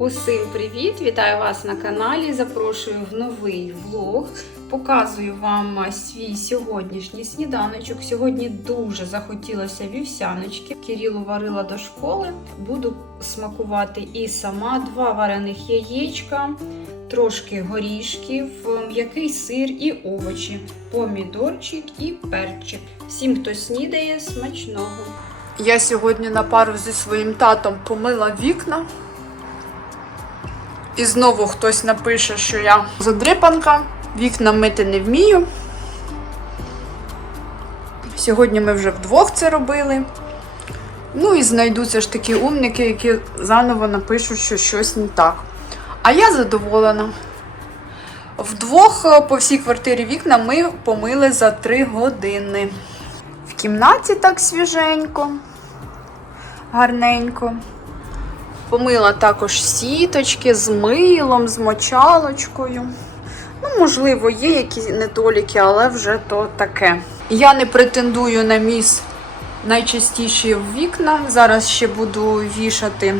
Усім привіт! Вітаю вас на каналі. Запрошую в новий влог. Показую вам свій сьогоднішній сніданочок. Сьогодні дуже захотілося вівсяночки. Кирилу варила до школи. Буду смакувати і сама два варених яєчка, трошки горішків, м'який сир і овочі, помідорчик і перчик. Всім, хто снідає, смачного! Я сьогодні на пару зі своїм татом помила вікна. І знову хтось напише, що я задрипанка, вікна мити не вмію. Сьогодні ми вже вдвох це робили. Ну і знайдуться ж такі умники, які заново напишуть, що щось не так. А я задоволена. Вдвох е, по всій квартирі вікна ми помили за 3 години. В кімнаті так свіженько, гарненько. Помила також сіточки з милом, з мочалочкою. Ну, можливо, є якісь недоліки, але вже то таке. Я не претендую на міс найчастіші в вікна. Зараз ще буду вішати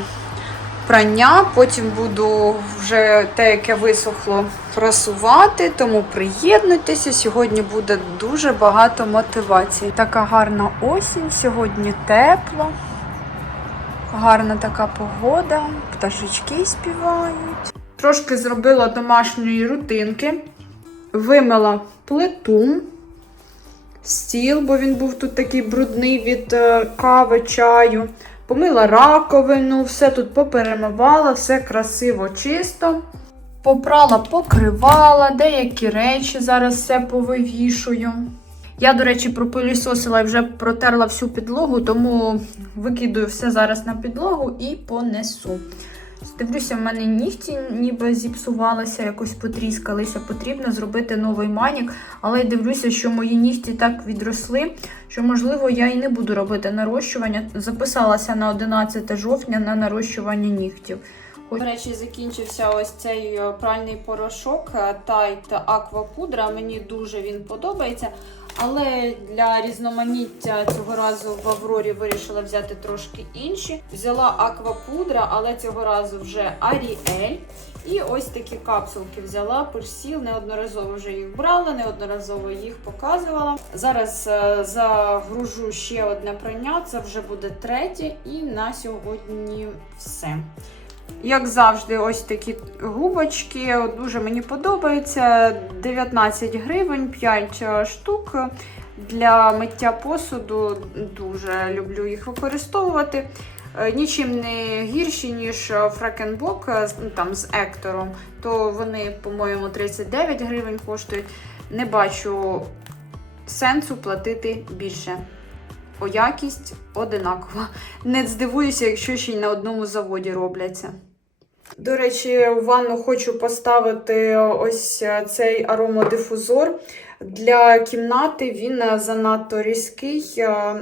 прання, потім буду вже те, яке висохло, прасувати, тому приєднуйтеся. Сьогодні буде дуже багато мотивації. Така гарна осінь, сьогодні тепло. Гарна така погода, пташечки співають. Трошки зробила домашньої рутинки, вимила плиту, стіл, бо він був тут такий брудний від е, кави, чаю. Помила раковину, все тут поперемивала, все красиво, чисто. Попрала, покривала, деякі речі зараз все повивішую. Я, до речі, пропилісосила і вже протерла всю підлогу, тому викидаю все зараз на підлогу і понесу. Дивлюся, в мене нігті ніби зіпсувалися, якось потріскалися. Потрібно зробити новий манік, але дивлюся, що мої нігті так відросли, що, можливо, я і не буду робити нарощування. Записалася на 11 жовтня на нарощування нігтів. До речі, закінчився ось цей е, пральний порошок Tide Aqua Pudra. Мені дуже він подобається. Але для різноманіття цього разу в Аврорі вирішила взяти трошки інші. Взяла аквапудра, але цього разу вже Аріель. І ось такі капсулки взяла, персіл, неодноразово вже їх брала, неодноразово їх показувала. Зараз е, загружу ще одне прання, це вже буде третє, і на сьогодні все. Як завжди, ось такі губочки. Дуже мені подобається. 19 гривень, 5 штук. Для миття посуду дуже люблю їх використовувати. Е, Нічим не гірші, ніж Фрекенбок там з Ектором. То вони, по-моєму, 39 гривень коштують. Не бачу сенсу платити більше. О якість одинакова. Не здивуюся, якщо ще й на одному заводі робляться. До речі, в ванну хочу поставити ось цей аромодифузор. Для кімнати він занадто різкий.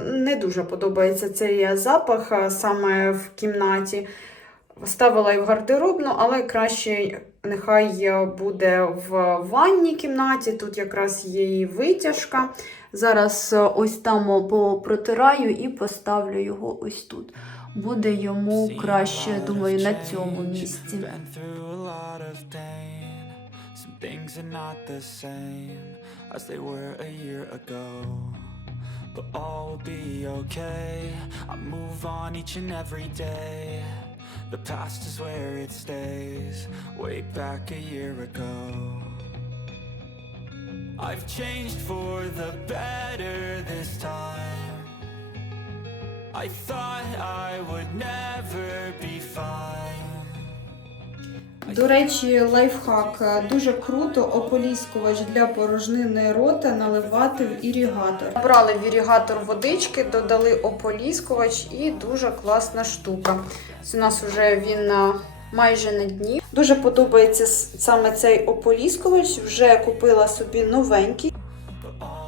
Не дуже подобається цей запах саме в кімнаті. Ставила і в гардеробну, але краще нехай буде в ванній кімнаті. Тут якраз є і витяжка. Зараз ось там попротираю і поставлю його ось тут. Буде йому краще, думаю, на цьому місці. Things are not the same as they were a year ago. But all will be okay. I move on each and every day. The past is where it stays, way back a year ago. I've changed for the better this time. I thought I would never be fine. До речі, лайфхак. Дуже круто ополіскувач для порожнини рота наливати в ірігатор. Набрали в ірігатор водички, додали ополіскувач і дуже класна штука. Це у нас вже він а, майже на дні. Дуже подобається саме цей ополіскувач. Вже купила собі новенький. But all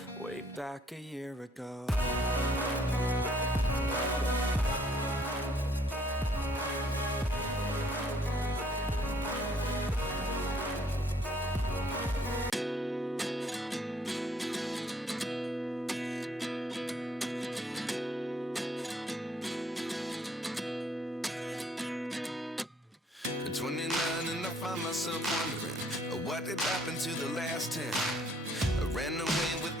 way back a year ago 29 and I find myself wondering uh, what did happen to the last 10. I ran away with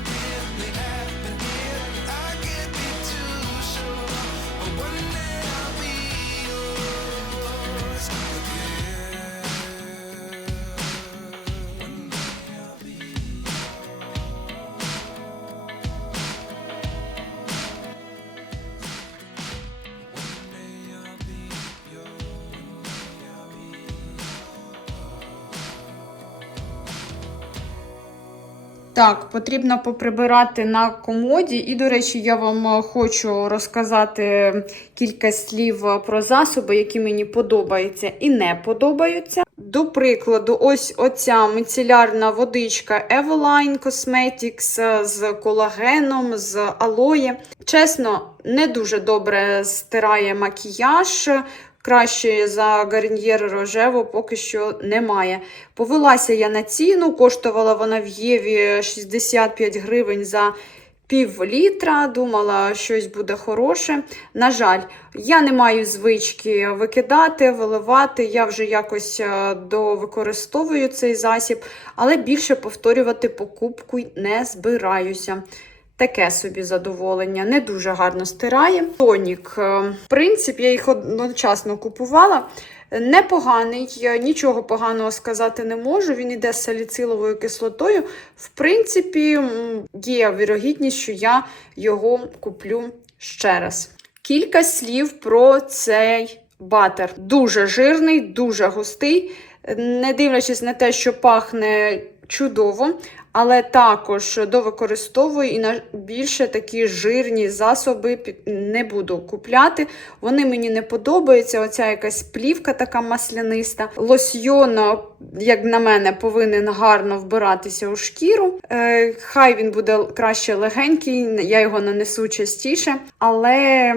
Так, потрібно поприбирати на комоді. І, до речі, я вам е, хочу розказати кілька слів е, про засоби, які мені подобаються і не подобаються. До прикладу, ось оця мицелярна водичка Eveline Cosmetics е, з колагеном, з алоє. Чесно, не дуже добре стирає макіяж. Краще за гарньєр рожево поки що немає. Повелася я на ціну, коштувала вона в Єві 65 гривень за пів літра. Думала, щось буде хороше. На жаль, я не маю звички викидати, виливати. Я вже якось е, довикористовую цей засіб, але більше повторювати покупку не збираюся. Таке собі задоволення, не дуже гарно стирає. Тонік, е, в принципі, я їх одночасно купувала. Непоганий, нічого поганого сказати не можу. Він іде з саліциловою кислотою. В принципі, є вірогідність, що я його куплю ще раз. Кілька слів про цей батер. Дуже жирний, дуже густий. Не дивлячись на те, що пахне чудово, але також довикористовую і на більше такі жирні засоби не буду купляти. Вони мені не подобаються. Оця якась плівка така масляниста. Лосьйон, як на мене, повинен гарно вбиратися у шкіру. Е, хай він буде краще легенький, я його нанесу частіше, але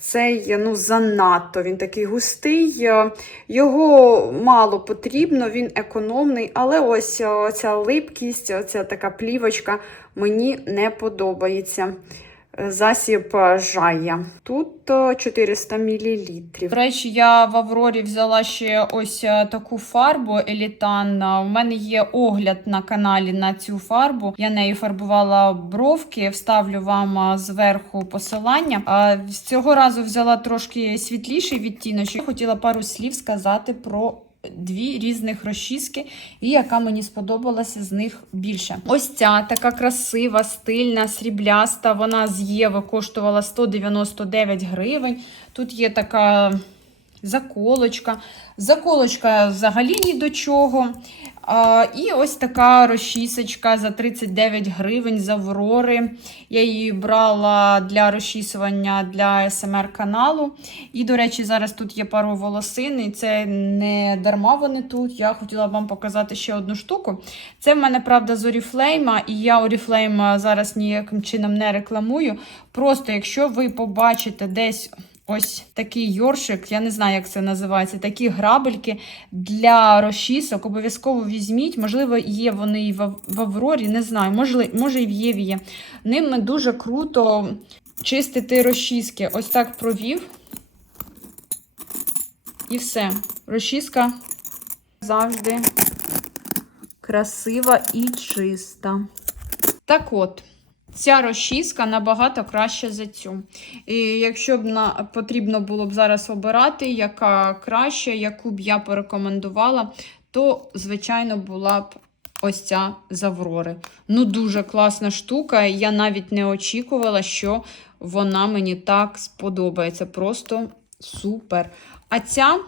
цей ну, занадто він такий густий. е, Його мало потрібно, він економний, але ось е, ця липкість, оця така плівочка мені не подобається. Засіб е, жая. Тут е, 400 мл. До речі, я в Аврорі взяла ще ось е, таку фарбу Елітан. У мене є огляд на каналі на цю фарбу. Я нею фарбувала бровки, вставлю вам е, зверху посилання. З цього разу взяла трошки світліший відтіночок. Хотіла пару слів сказати про. Дві різних розчіски, і яка мені сподобалася з них більше. Ось ця така красива, стильна, срібляста. Вона з Єви коштувала 199 гривень. Тут є така заколочка. Заколочка взагалі ні до чого. І ось така розчісочка за 39 гривень з Аврори. Я її брала для розчісування для СМР каналу. І, до речі, зараз тут є пару волосин, і це не дарма вони тут. Я хотіла вам показати ще одну штуку. Це в мене, правда, з Oriflame, і я Oriflame зараз ніяким чином не рекламую. Просто якщо ви побачите десь. Ось такий йоршик, я не знаю, як це називається, такі грабельки для розчісок. Обов'язково візьміть. Можливо, є вони і в Аврорі, не знаю, може, може і в Єві є. Ними дуже круто чистити розчіски. Ось так провів. І все. Розчіска завжди красива і чиста. Так от. Ця розчіска набагато краща за цю. І якщо б на, потрібно було б зараз обирати, яка краща, яку б я порекомендувала, то, звичайно, була б ось ця з Аврори. Ну, дуже класна штука. Я навіть не очікувала, що вона мені так сподобається. Просто супер. А ця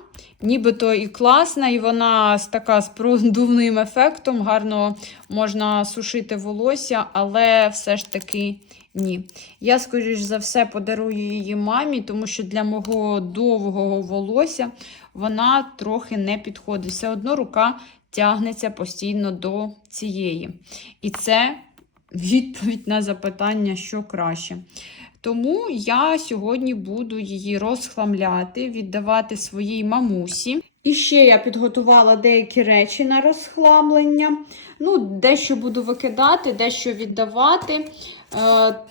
нібито і класна, і вона з така з продувним ефектом, гарно можна сушити волосся, але все ж таки ні. Я, скоріш за все, подарую її мамі, тому що для мого довгого волосся вона трохи не підходить. Все одно рука тягнеться постійно до цієї. І це відповідь на запитання, що краще. Тому я сьогодні буду її розхламляти, віддавати своїй мамусі. І ще я підготувала деякі речі на розхламлення. Ну, дещо буду викидати, дещо віддавати. Е,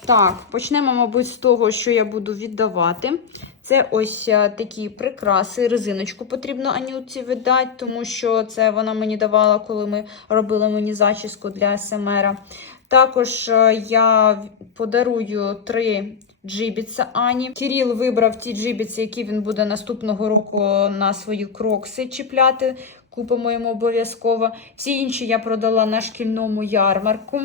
так, почнемо, мабуть, з того, що я буду віддавати. Це ось е, такі прикраси. Резиночку потрібно Анюці віддати, тому що це вона мені давала, коли ми робили мені зачіску для СМР. Також е, я подарую три джибіца Ані. Кіріл вибрав ті джибіці, які він буде наступного року на свої крокси чіпляти. Купимо йому обов'язково. Всі інші я продала на шкільному ярмарку.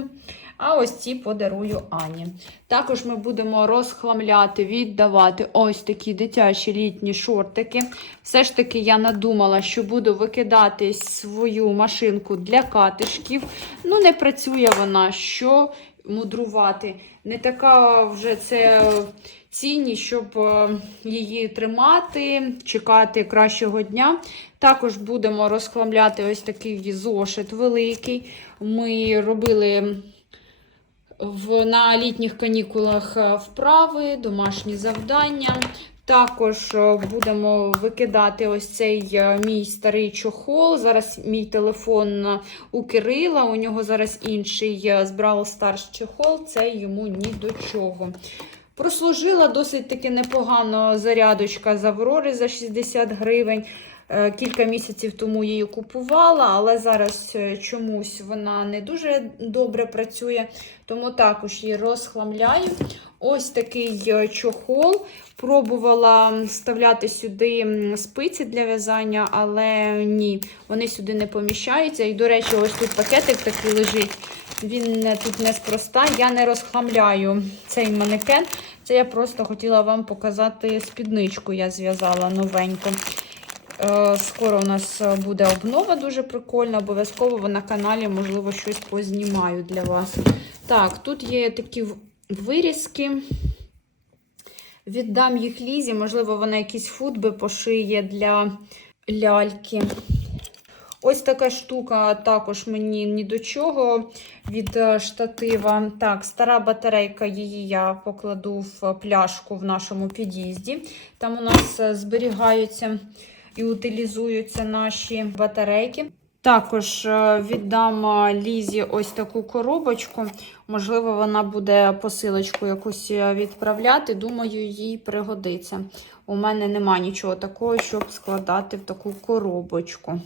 А ось ці подарую Ані. Також ми будемо розхламляти, віддавати ось такі дитячі літні шортики. Все ж таки, я надумала, що буду викидати свою машинку для катишків. Ну, не працює вона, що мудрувати. Не така вже це цінність, щоб е, її тримати, чекати кращого дня. Також будемо розхламляти ось такий зошит великий. Ми робили в, на літніх канікулах е, вправи, домашні завдання. Також е, будемо викидати ось цей е, мій старий чохол. Зараз мій телефон у Кирила, у нього зараз інший е, з Brawl чохол, це йому ні до чого. Прослужила досить таки непогано зарядочка з Аврори за 60 гривень. Е, Кілька місяців тому її купувала, але зараз е, чомусь вона не дуже добре працює, тому також її розхламляю. Ось такий е, чохол. Пробувала вставляти сюди спиці для в'язання, але ні, вони сюди не поміщаються. І, до речі, ось тут пакетик такий лежить. Він тут неспроста. Я не розхламляю цей манекен. Це я просто хотіла вам показати спідничку, я зв'язала новеньку. Е, Скоро у нас е, буде обнова дуже прикольна. Обов'язково на каналі, можливо, щось познімаю для вас. Так, тут є такі вирізки. Віддам їх Лізі, можливо, вона якісь футби пошиє для ляльки. Ось така штука також мені ні до чого від е, штатива. Так, стара батарейка, її я покладу в пляшку в нашому під'їзді. Там у нас зберігаються і утилізуються наші батарейки. Також е, віддам е, Лізі ось таку коробочку. Можливо, вона буде посилочку якусь е, відправляти. Думаю, їй пригодиться. У мене нема нічого такого, щоб складати в таку коробочку.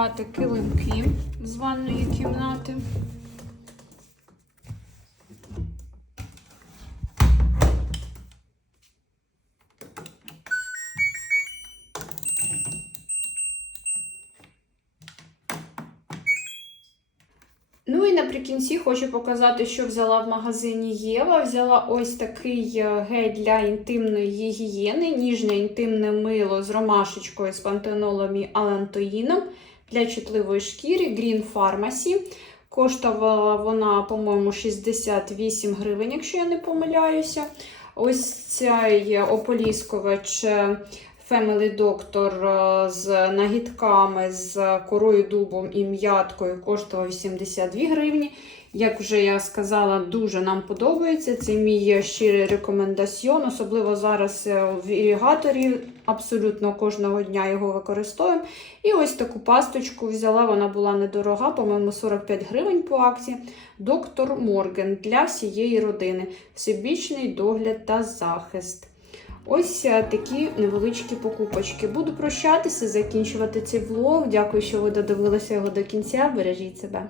Поставлю килимки з ванної кімнати. Ну і наприкінці хочу показати, що взяла в магазині Єва. Взяла ось такий е, гель для інтимної гігієни, ніжне інтимне мило з ромашечкою, з пантенолом і алантоїном для чутливої шкіри Green Pharmacy. Коштувала вона, по-моєму, 68 гривень, якщо я не помиляюся. Ось цей ополіскувач е, Family Doctor е, з нагідками, з корою дубом і м'яткою коштував 82 гривні. Як вже я сказала, дуже нам подобається. Це мій щирий рекомендаціон, особливо зараз е, в ірігаторі. Абсолютно кожного дня його використовуємо. І ось таку пасточку взяла, вона була недорога, по-моєму, 45 гривень по акції. Доктор Морген для всієї родини. Всебічний догляд та захист. Ось е, такі невеличкі покупочки. Буду прощатися, закінчувати цей влог. Дякую, що ви додивилися його до кінця. Бережіть себе.